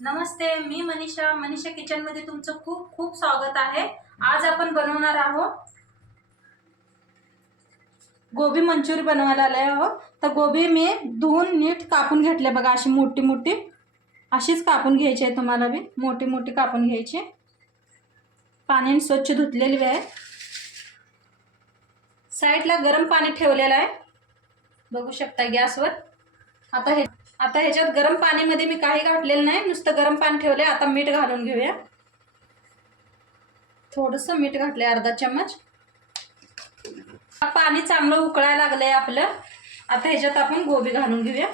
नमस्ते, मी Manisha kitchen मध्ये तुमचं खूप खूप स्वागत आहे। आज आपण बनवणार आहोत गोबी मंचुरी बनवायला आले आहोत। तर गोबी मी धुवून नीट कापून घेतले बघा, अशी मोठी मोठी अशीच कापून घ्यायची आहे। तुम्हाला भी मोठी मोठी कापून घ्यायची। पाण्याने स्वच्छ धुतलेली आहे। साइडला गरम पाणी ठेवलेलं आहे, बघू शकता गॅसवर। आता ह्याच्यात गरम पाणीमध्ये मी काही घातलेलं नाही, नुसतं गरम पाणी ठेवले। आता मीठ घालून घेऊया। थोडंसं मीठ घातले, अर्धा चम्मच। पाणी चांगलं उकळायला लागलंय आपलं। आता ह्याच्यात आपण गोबी घालून घेऊया।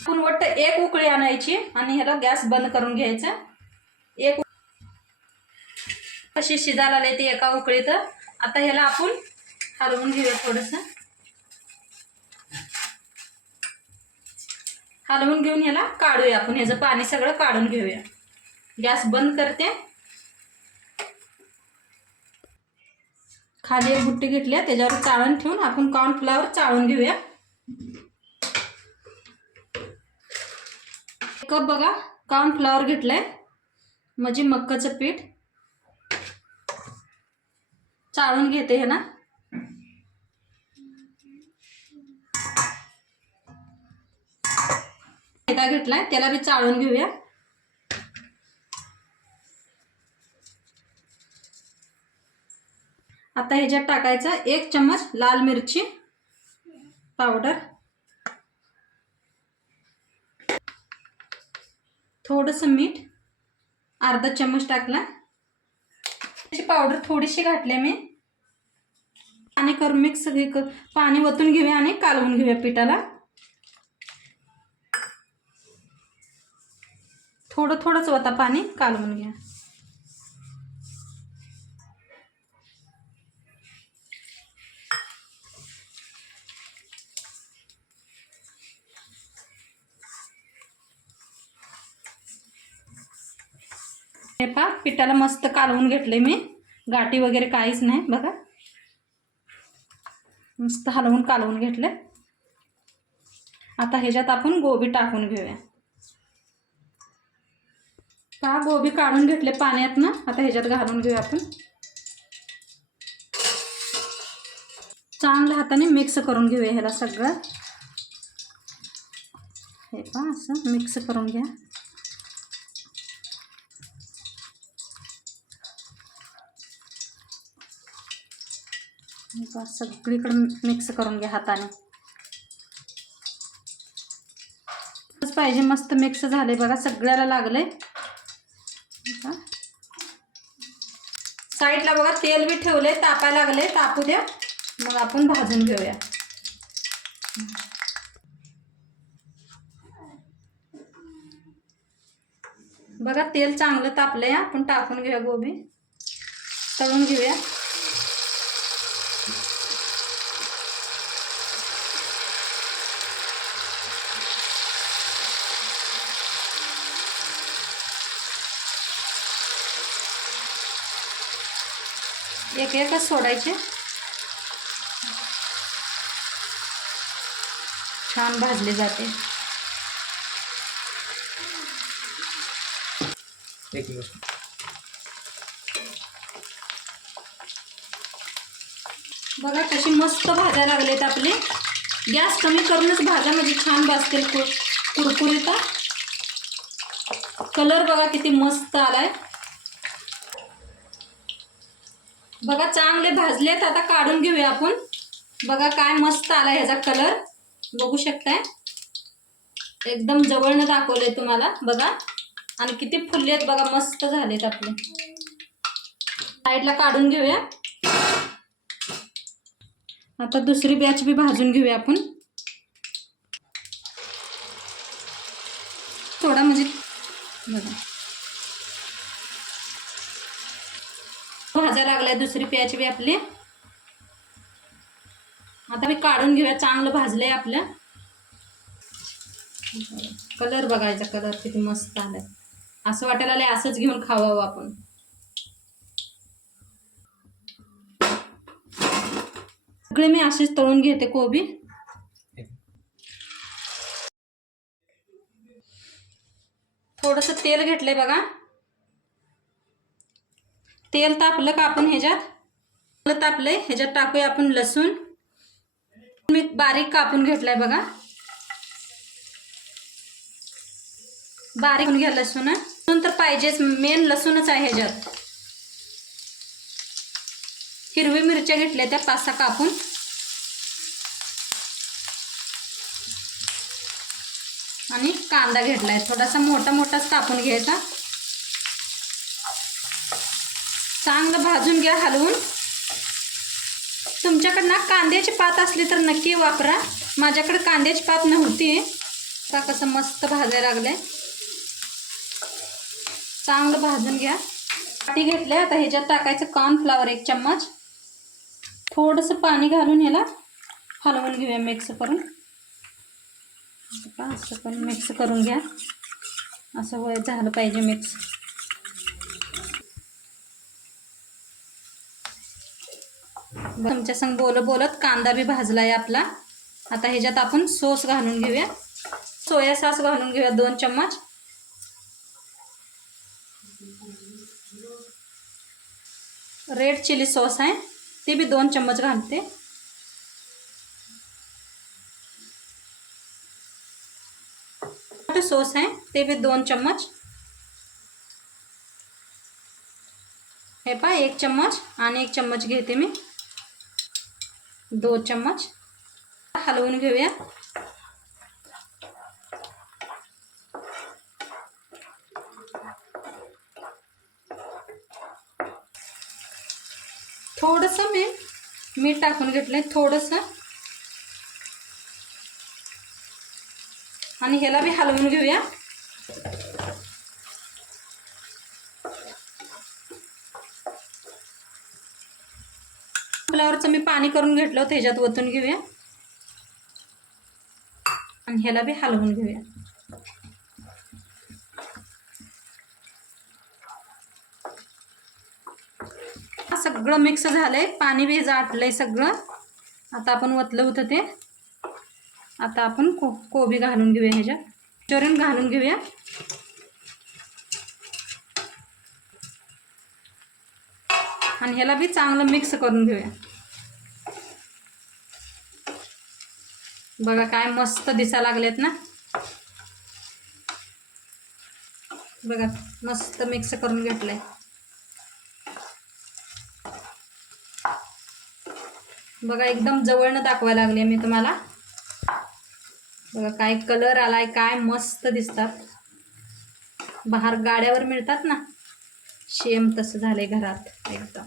आपण वाटतं एक उकळी आणायची आणि ह्याला गॅस बंद करून घ्यायचा। एक कशी शिजायला आली ती एका उकळीत। आता ह्याला आपण हलवून घेऊया, थोडंसं हलवून घेऊन ह्याला काढूया। आपण ह्याचं पाणी सगळं काढून घेऊया। गॅस बंद करते। खाली एक बुट्टी घेतली, त्याच्यावर चाळण ठेवून आपण कॉर्नफ्लॉवर चाळून घेऊया। एक कप बघा कॉर्नफ्लॉवर घेतलंय, म्हणजे मक्काचं पीठ चाळून घेते हे ना। मैदा घेतलाय, त्याला भी चाळून घेऊया। आता ह्याच्यात टाकायचा 1 चम्मच लाल मिरची पावडर, थोडंसं मीठ अर्धा चम्मच टाकला। त्याची पावडर थोडीशी घातली मी। पाणी करून मिक्स पाणी वतून घेऊया आणि कालवून घेऊया पिठाला। थोडंच वता पाणी, कालवून घ्या। हे पहा, पिठाला मस्त कालवून घेतले मी, गाठी वगैरे काहीच नाही बघा। मस्त हलवून कालवून घेतले। आता ह्याच्यात आपण गोबी टाकून घेऊया। पहा, गोबी काढून घेतले पाण्यातनं। आता ह्याच्यात घालून घेऊया आपण। चांगल्या हाताने मिक्स करून घेऊया ह्याला सगळं। हे पहा, असं मिक्स करून घ्या। सगळीकडे मिक्स करून घ्या हाताने पाहिजे। मस्त मिक्स झाले बघा, सगळ्याला लागले। साईडला बघा तेल भी ठेवले, तापायला लागले, तापू द्या, मग आपण भाजून घेऊया। बघा तेल चांगलं तापलंय, आपण टाकून घेऊया गोबी, तळून घेऊया। एक एकच सोडायचे, छान भाजले जाते। बघा कशी मस्त भाजायला लागलेत आपले। गॅस कमी करूनच भाजा, म्हणजे छान भाजतील, कुरकुरीत। कलर बघा किती मस्त आलाय बघा, चांगले भाजलेत। आता काढून घेऊया आपण। बघा काय मस्त आला ह्याचा कलर, बघू शकताय। एकदम जवळनं दाखवले तुम्हाला बघा, आणि किती फुललेत बघा, मस्त झालेत आपले। साईडला काढून घेऊया। आता दुसरी बॅच भी भाजून घेऊया आपण। थोडा म्हणजे बघा भाजायला लागलाय दुसरी बॅच भी आपली। आता मी काढून घेऊया, चांगलं भाजलंय आपलं। कलर बघायचा, कलर किती मस्त आलाय, असं वाटायला लागलंय असंच घेऊन खावावं आपण। सगळे मी असेच तळून घेते कोबी. थोडंसं तेल घेतलंय बघा. तेल तापलं का आपण ह्याच्यात तापलंय ह्याच्यात टाकूया आपण लसूण. मी बारीक कापून घेतलाय बघा. बारीक घ्या लसूण. लसूण तर पाहिजेच, मेन लसूणच आहे ह्याच्यात. हिरवी मिरच्या घेतल्या त्या 5-6 कापून. आणि कांदा घेतलाय थोडासा मोठाच कापून घ्यायचा. चांगलं भाजून घ्या हलवून. तुमच्याकडे कांद्याची पात असली तर नक्की वापरा. माझ्याकडे कांद्याची पात नव्हती. आता कसं मस्त भाजायला लागलंय. चांगलं भाजून घ्या. पाटी घेतले. आता ह्याच्यात टाकायचं कॉर्नफ्लॉवर 1 चम्मच. थोडंसं पाणी घालून ह्याला हलवून घेऊया मिक्स करून. असं करून मिक्स करून घ्या. असं झालं पाहिजे मिक्स. तुमच्या संग बोलत कांदा बी भाजलाय आपला. आता ह्याच्यात आपण सॉस घालून घेऊया. सोया सॉस घालून घेऊया 2 चम्मच. रेड चिली सॉस आहे ते बी 2 चम्मच घालते. सॉस आहे ते बी 2 चम्मच. हे पहा 1 चम्मच आणि 1 चम्मच घेते मी. 2 चम्मच. हलवून घेऊया. थोडंसं मी मीठ टाकून घेतलंय थोडंसं. आणि ह्याला बी हलवून घेऊया. फ्लावरचं मी पाणी करून घेतलं होतं ह्याच्यात ओतून घेऊया. आणि ह्याला बी हलवून घेऊया. सगळं मिक्स झालंय. पाणी बी जाटलंय सगळं. आता आपण ओतलं होतं ते. आता आपण कोबी घालून घेऊया ह्याच्यात. चोरून घालून घेऊया. आणि ह्याला बी चांगलं मिक्स करून घेऊया. बघा काय मस्त दिसायला लागलेत ना. बघा मस्त मिक्स करून घेतलंय. बघा एकदम जवळनं दाखवायला लागले मी तुम्हाला. बघा काय कलर आलाय. काय मस्त दिसतात. बाहेर गाड्यावर मिळतात ना सेम तसं झालंय घरात एकदम.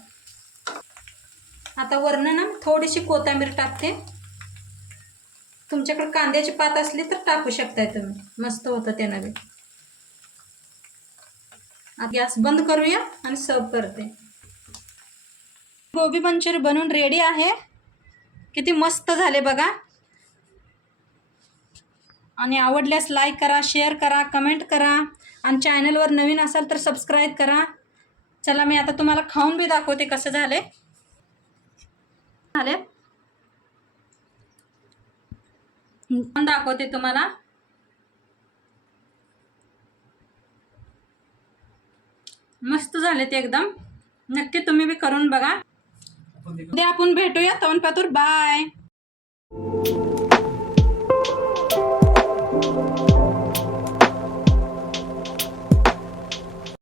आता वरनं ना थोडीशी कोथिंबीर टाकते. तुमच्याकडे कांद्याची पात असली तर टाकू शकताय तुम्ही. मस्त होतं त्यानं बी. आता गॅस बंद करूया आणि सर्व करते. गोबी मंचुरी बनवून रेडी आहे. किती मस्त झाले बघा. आणि आवडल्यास लाईक करा, शेअर करा, कमेंट करा. आणि चॅनलवर नवीन असाल तर सबस्क्राईब करा. चला मी आता तुम्हाला खाऊन बी दाखवते कसं झाले. दाखवते तुम्हाला. मस्त झाले ते एकदम. नक्की तुम्ही बी करून बघा. उद्या आपण भेटूया. तोंडपातूर. बाय.